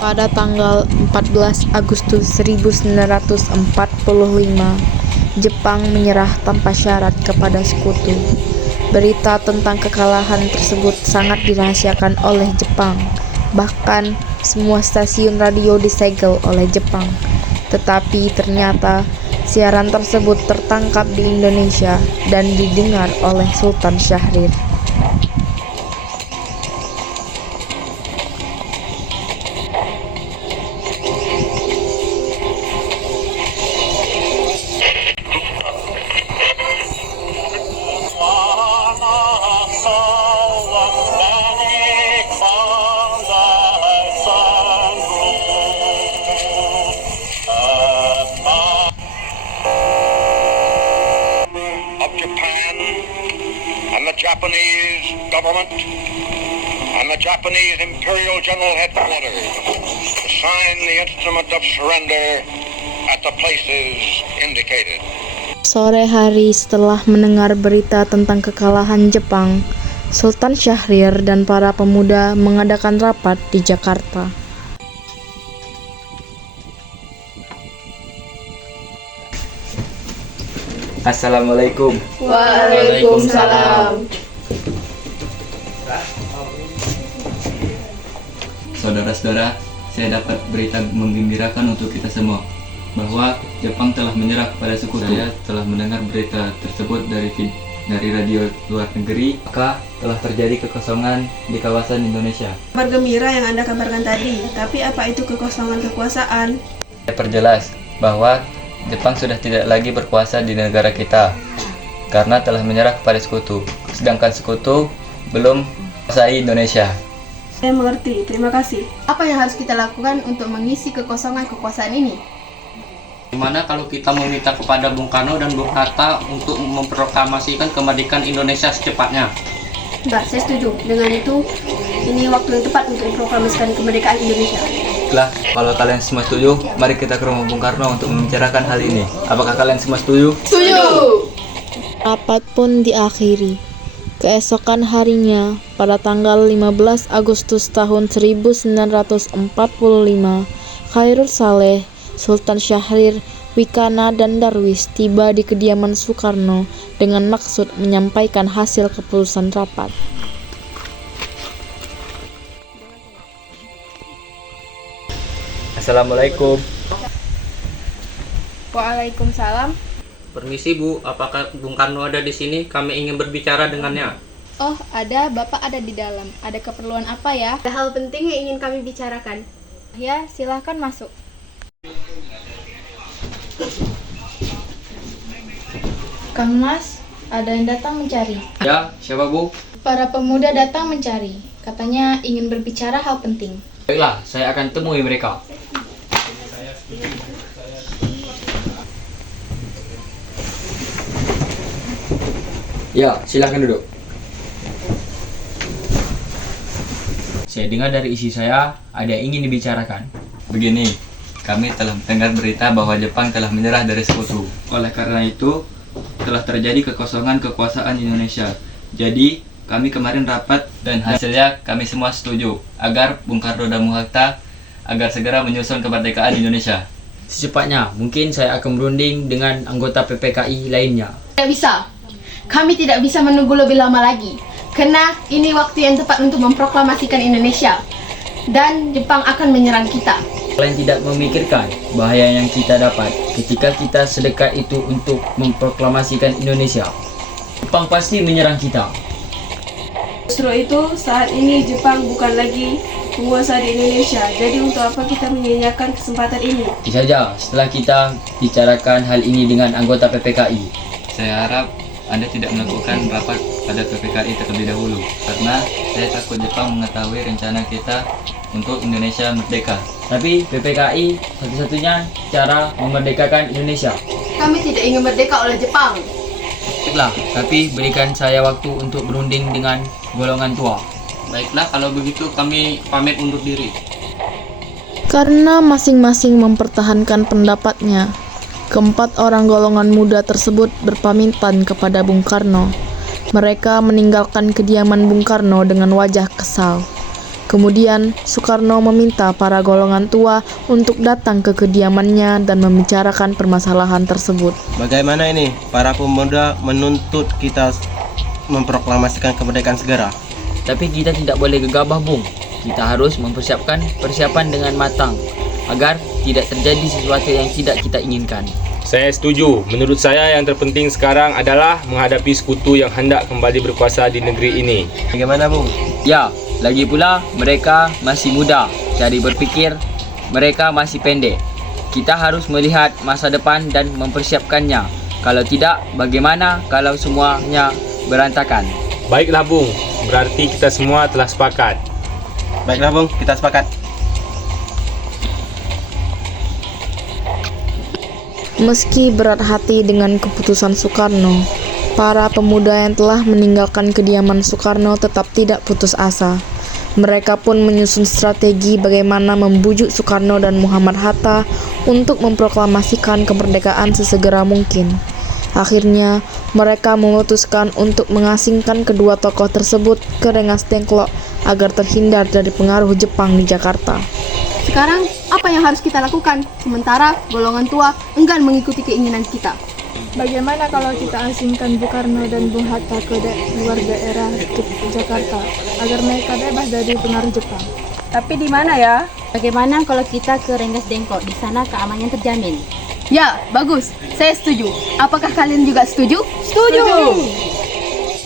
Pada tanggal 14 Agustus 1945, Jepang menyerah tanpa syarat kepada Sekutu. Berita tentang kekalahan tersebut sangat dirahasiakan oleh Jepang. Bahkan, semua stasiun radio disegel oleh Jepang. Tetapi ternyata siaran tersebut tertangkap di Indonesia dan didengar oleh Sultan Syahrir. And the Japanese government and the Japanese Imperial General Headquarters to sign the instrument of surrender at the places indicated. Sore hari setelah mendengar berita tentang kekalahan Jepang, Sultan Syahrir dan para pemuda mengadakan rapat di Jakarta. Assalamualaikum. Waalaikumsalam. Saudara-saudara, saya dapat berita menggembirakan untuk kita semua bahwa Jepang telah menyerah kepada Sekutu. Saya telah mendengar berita tersebut dari radio luar negeri, maka telah terjadi kekosongan di kawasan Indonesia. Kabar gembira yang Anda kabarkan tadi, tapi apa itu kekosongan kekuasaan? Saya perjelas bahwa Jepang sudah tidak lagi berkuasa di negara kita karena telah menyerah kepada Sekutu, sedangkan Sekutu belum menguasai Indonesia. Saya mengerti, terima kasih. Apa yang harus kita lakukan untuk mengisi kekosongan kekuasaan ini? Gimana kalau kita meminta kepada Bung Karno dan Bung Hatta untuk memproklamasikan kemerdekaan Indonesia secepatnya? Mbak, saya setuju. Dengan itu, ini waktu yang tepat untuk memproklamasikan kemerdekaan Indonesia. Baiklah, kalau kalian semua setuju, mari kita ke rumah Bung Karno untuk membicarakan hal ini. Apakah kalian semua setuju? Setuju! Rapat pun diakhiri. Keesokan harinya, pada tanggal 15 Agustus tahun 1945, Khairul Saleh, Sultan Syahrir, Wikana, dan Darwis tiba di kediaman Soekarno dengan maksud menyampaikan hasil keputusan rapat. Assalamualaikum. Waalaikumsalam. Permisi Bu, apakah Bung Karno ada di sini? Kami ingin berbicara dengannya. Oh, ada. Bapak ada di dalam. Ada keperluan apa ya? Ada hal penting yang ingin kami bicarakan. Ya, silahkan masuk. Kang Mas, ada yang datang mencari. Ya, siapa Bu? Para pemuda datang mencari. Katanya ingin berbicara hal penting. Baiklah, saya akan temui mereka. Ya, silakan duduk. Saya dengar dari isi saya, ada yang ingin dibicarakan. Begini, kami telah mendengar berita bahwa Jepang telah menyerah dari Sekutu. Oleh karena itu, telah terjadi kekosongan kekuasaan Indonesia. Jadi, kami kemarin rapat dan hasilnya kami semua setuju agar Bung Karno dan Bung Hatta agar segera menyusun kemerdekaan Indonesia. Secepatnya, mungkin saya akan berunding dengan anggota PPKI lainnya. Tidak bisa. Kami tidak bisa menunggu lebih lama lagi. Karena ini waktu yang tepat untuk memproklamasikan Indonesia. Dan Jepang akan menyerang kita. Kalian tidak memikirkan bahaya yang kita dapat ketika kita sedekat itu untuk memproklamasikan Indonesia. Jepang pasti menyerang kita. Justru itu, saat ini Jepang bukan lagi penguasa di Indonesia. Jadi untuk apa kita menyia-nyiakan kesempatan ini? Bisa saja setelah kita bicarakan hal ini dengan anggota PPKI. Saya harap Anda tidak melakukan rapat pada PPKI terlebih dahulu karena saya takut Jepang mengetahui rencana kita untuk Indonesia merdeka. Tapi PPKI satu-satunya cara memerdekakan Indonesia. Kami tidak ingin merdeka oleh Jepang. Baiklah, tapi berikan saya waktu untuk berunding dengan golongan tua. Baiklah, kalau begitu kami pamit undur diri. Karena masing-masing mempertahankan pendapatnya, keempat orang golongan muda tersebut berpamitan kepada Bung Karno. Mereka meninggalkan kediaman Bung Karno dengan wajah kesal. Kemudian, Soekarno meminta para golongan tua untuk datang ke kediamannya dan membicarakan permasalahan tersebut. Bagaimana ini? Para pemuda menuntut kita memproklamasikan kemerdekaan segera. Tapi kita tidak boleh gegabah, Bung. Kita harus mempersiapkan persiapan dengan matang agar tidak terjadi sesuatu yang tidak kita inginkan. Saya setuju. Menurut saya yang terpenting sekarang adalah menghadapi sekutu yang hendak kembali berkuasa di negeri ini. Bagaimana, Bung? Ya, lagi pula mereka masih muda, cara berpikir mereka masih pendek. Kita harus melihat masa depan dan mempersiapkannya. Kalau tidak, bagaimana kalau semuanya berantakan? Baiklah Bung, berarti kita semua telah sepakat. Baiklah, Bung, kita sepakat. Meski berat hati dengan keputusan Soekarno, para pemuda yang telah meninggalkan kediaman Soekarno tetap tidak putus asa. Mereka pun menyusun strategi bagaimana membujuk Soekarno dan Muhammad Hatta untuk memproklamasikan kemerdekaan sesegera mungkin. Akhirnya, mereka memutuskan untuk mengasingkan kedua tokoh tersebut ke Rengas Dengklok agar terhindar dari pengaruh Jepang di Jakarta. Sekarang, apa yang harus kita lakukan? Sementara golongan tua enggan mengikuti keinginan kita. Bagaimana kalau kita asingkan Bung Karno dan Bung Hatta ke luar daerah Jakarta agar mereka bebas dari pengaruh Jepang? Tapi di mana ya? Bagaimana kalau kita ke Rengas Dengklok? Di sana keamanannya terjamin. Ya, bagus. Saya setuju. Apakah kalian juga setuju? Setuju!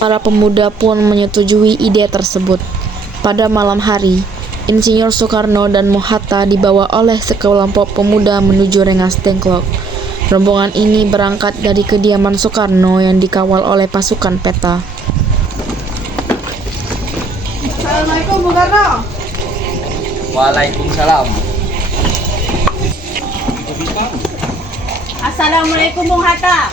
Para pemuda pun menyetujui ide tersebut. Pada malam hari, Insinyur Soekarno dan Hatta dibawa oleh sekelompok pemuda menuju Rengas Dengklok. Rombongan ini berangkat dari kediaman Soekarno yang dikawal oleh pasukan peta. Assalamualaikum, Bung Karno. Waalaikumsalam. Assalamualaikum, Bung Hatta.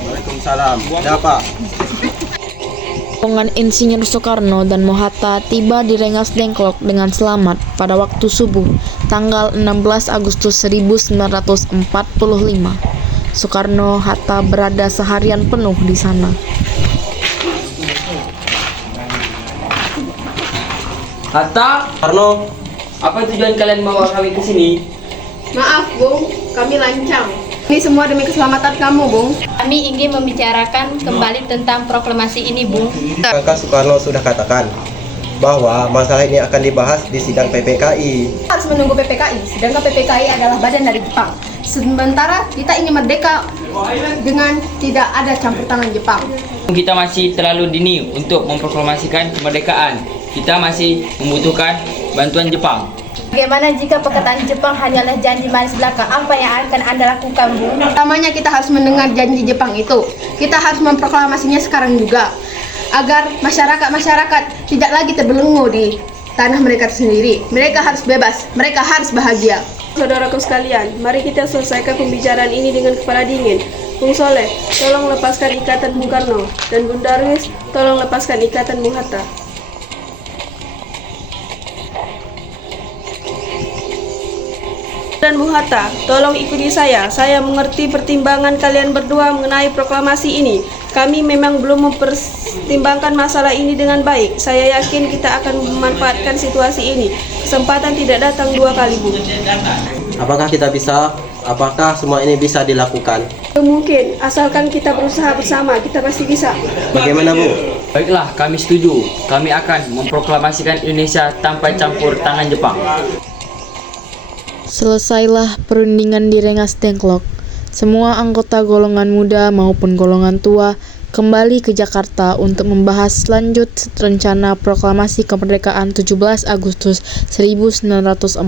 Waalaikumsalam. Ada apa? Rombongan Insinyur Soekarno dan Hatta tiba di Rengas Dengklok dengan selamat pada waktu subuh, tanggal 16 Agustus 1945. Soekarno Hatta berada seharian penuh di sana. Hatta, Karno, apa tujuan kalian bawa kami ke sini? Maaf, Bung. Kami lancang. Ini semua demi keselamatan kamu, Bung. Kami ingin membicarakan kembali tentang proklamasi ini, Bung. Kakak Soekarno sudah katakan bahwa masalah ini akan dibahas di sidang PPKI. Harus menunggu PPKI, sedangkan PPKI adalah badan dari Jepang. Sementara kita ingin merdeka dengan tidak ada campur tangan Jepang. Kita masih terlalu dini untuk memproklamasikan kemerdekaan. Kita masih membutuhkan bantuan Jepang. Bagaimana jika perkataan Jepang hanyalah janji manis belaka? Apa yang akan Anda lakukan, Bung? Pertamanya kita harus mendengar janji Jepang itu. Kita harus memproklamasinya sekarang juga, agar masyarakat tidak lagi terbelenggu di tanah mereka sendiri. Mereka harus bebas, mereka harus bahagia. Saudaraku sekalian, mari kita selesaikan pembicaraan ini dengan kepala dingin. Bung Soleh, tolong lepaskan ikatan Bung Karno. Dan Bung Darwis, tolong lepaskan ikatan Bung Hatta. Dan Bung Hatta, tolong ikuti saya. Saya mengerti pertimbangan kalian berdua mengenai proklamasi ini. Kami memang belum mempertimbangkan masalah ini dengan baik. Saya yakin kita akan memanfaatkan situasi ini. Kesempatan tidak datang dua kali, Bung. Apakah semua ini bisa dilakukan? Mungkin, asalkan kita berusaha bersama, kita pasti bisa. Bagaimana, Bu? Baiklah, kami setuju. Kami akan memproklamasikan Indonesia tanpa campur tangan Jepang. Selesailah perundingan di Rengas Dengklok. Semua anggota golongan muda maupun golongan tua kembali ke Jakarta untuk membahas lanjut rencana proklamasi kemerdekaan 17 Agustus 1945.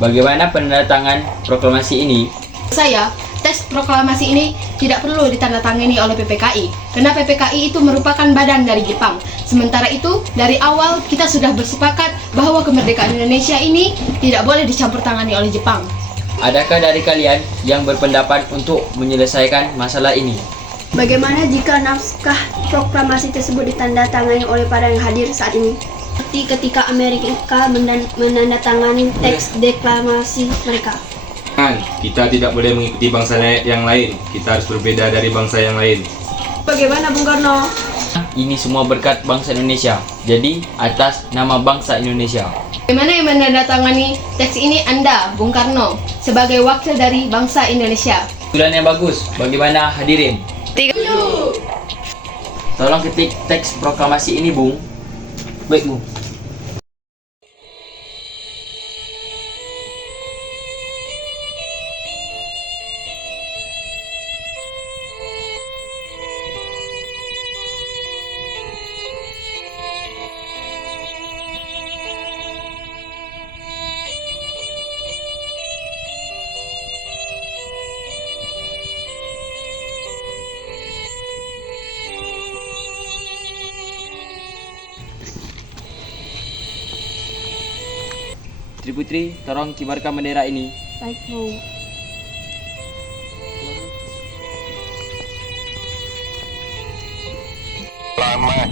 Bagaimana penandatangan proklamasi ini? Saya, teks proklamasi ini tidak perlu ditandatangani oleh PPKI, karena PPKI itu merupakan badan dari Jepang. Sementara itu, dari awal kita sudah bersepakat bahwa kemerdekaan Indonesia ini tidak boleh dicampur tangani oleh Jepang. Adakah dari kalian yang berpendapat untuk menyelesaikan masalah ini? Bagaimana jika naskah proklamasi tersebut ditandatangani oleh para yang hadir saat ini? Seperti ketika Amerika menandatangani teks deklamasi mereka. Kita tidak boleh mengikuti bangsa yang lain. Kita harus berbeda dari bangsa yang lain. Bagaimana Bung Karno? Ini semua berkat bangsa Indonesia. Jadi, atas nama bangsa Indonesia. Bagaimana yang menandatangani teks ini Anda, Bung Karno, sebagai wakil dari bangsa Indonesia? Tulisan yang bagus. Bagaimana hadirin? Tolong ketik teks proklamasi ini, Bung. Baik, Bung. Putri, tolong kibarkan bendera ini. Baik, Bu. Selamat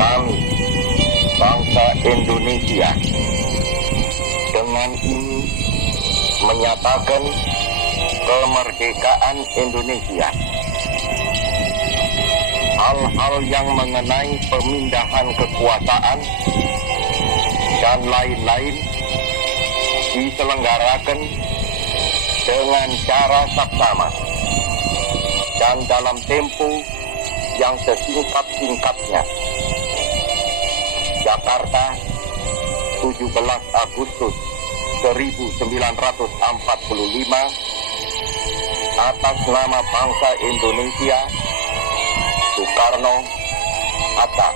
kami, bangsa Indonesia, dengan ini menyatakan kemerdekaan Indonesia. Hal-hal yang mengenai pemindahan kekuasaan dan lain-lain diselenggarakan dengan cara saksama dan dalam tempo yang sesingkat-singkatnya. Jakarta, 17 Agustus 1945, atas nama bangsa Indonesia, Soekarno, Hatta.